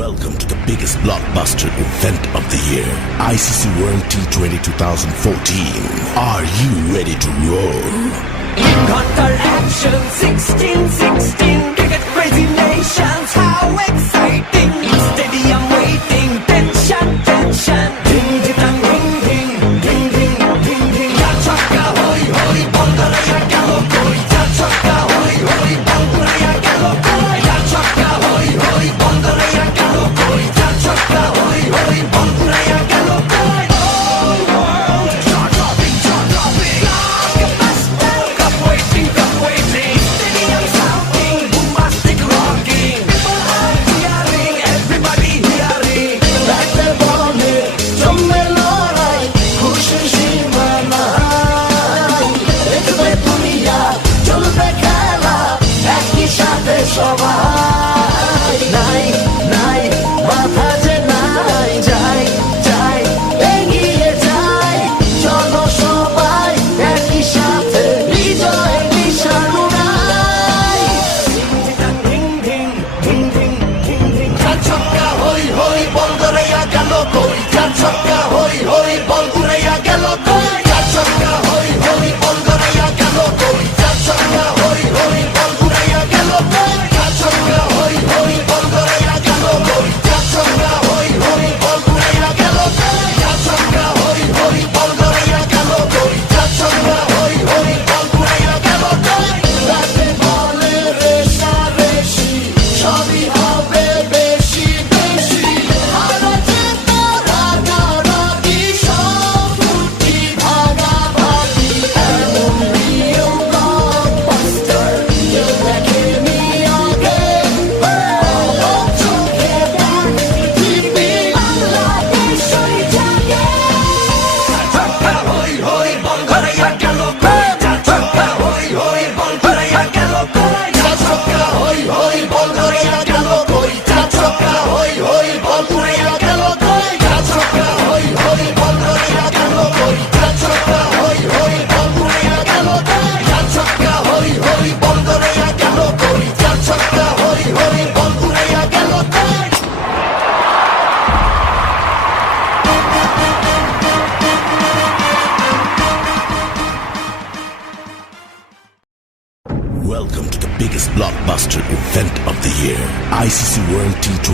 Welcome to the biggest blockbuster event of the year, ICC World T20 2014. Are you ready to roll? Hunter action 16-16 cricket crazy nations, how exciting! Stadium waiting, tension, tension. Ding ding ding ding ding ding ding ding. Ya chakka hoi hoi, bondalaya gelo koi. Ya chakka hoi hoi, bondalaya gelo koi. Ya chakka hoi hoi, bondalaya gelo koi. Ya chakka hoi hoi, bondalaya gelo koi. All world jaw-dropping, jaw-dropping. Like a master, cup waiting, cup waiting. Stadium shouting, bombastic rocking. People are cheering, everybody hearing. Like the bone, জমে লড়াই, খুশির সীমা নাই। দেখবে দুনিয়া, চলবে খেলা, একই সাথে সবাই। নাই, নাই, মাথা যে নাই, যাই, যাই, এগিয়ে যাই। চলো সবাই, একই সাথে, বিজয়ের নিশান উড়াই। ধিং ধিং, ধিং ধিং, ধিং ধিং। চার ছক্কা হই হই, বল ধরাইয়া গেল কই। চার ছক্কা হই হই, বল উড়াইয়া গেল কই। চার ছক্কা হই হই, বল ধরাইয়া গেল কই। চার ছক্কা হই হই, বল উড়াইয়া গেল কই। চার ছক্কা হই হই, বল ধরাইয়া গেল কই। চার ছক্কা হই হই, বল উড়াইয়া গেল কই। চার ছক্কা হই হই, বল ধরাইয়া গেল কই। চার ছক্কা হই হই, বল উড়াইয়া গেল কই। রাতে বলে রেষারেষি, সবই হবে বেশি বেশি। হারাতে তোরা রাগারাগি, সব ফুটি ভাগাভাগি। এমন real blockbuster, কেউ দেখেনি আগে। চোখে দেখ পৃথিবী, বাংলাদেশ ওই জাগে। ছক্কা হই হই, বল ধরাইয়া গেল কই। ছক্কা হই হই, বল ধরাইয়া গেল কই। ছক্কা হই হই, বল ধরাইয়া গেল কই। ছক্কা হই হই, বল ধরাইয়া গেল কই। ছক্কা হই হই, বল ধরাইয়া গেল কই। ছক্কা হই হই, বল ধরাইয়া গেল কই। ছক্কা হই হই, বল ধরাইয়া গেল কই। ছক্কা হই হই, বল ধরাইয়া গেল কই। Welcome to the biggest blockbuster event of the year, ICC World T20.